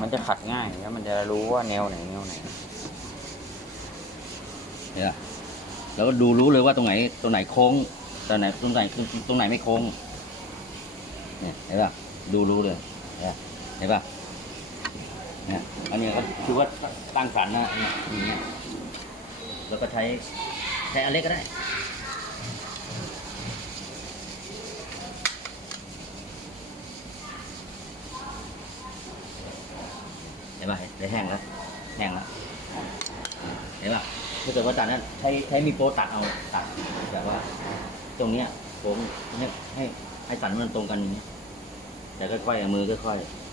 มันจะขัดง่ายแล้วมันจะรู้ว่าแนวไหนแนวไหนเนี่ยแล้วก็ดูรู้เลยว่าตรงไหนตรงไหนโค้งตรงไหนตรงไหนตรงไหนไม่โค้งเนี่ยเห็นป่ะดูรู้เลยเห็นป่ะเห็นป่ะเนี่ยอันนี้ก็คือว่าตั้งสรรนะอย่างเงี้ยแล้วก็ใช้ใช้อันเล็กก็ได้ ห็นป่ะได้แห้งแล้วแห้งแล้วเห็นป่ะถ้าเกิดว่าตัดนั้นใช้ใช้มีดโป๊ตัดเอาตัดแบบว่า ตรงเนี้ยผมให้ให้ให้สันมันตรงกันอย่างนี้แต่ค่อยๆเอามือค่อยๆ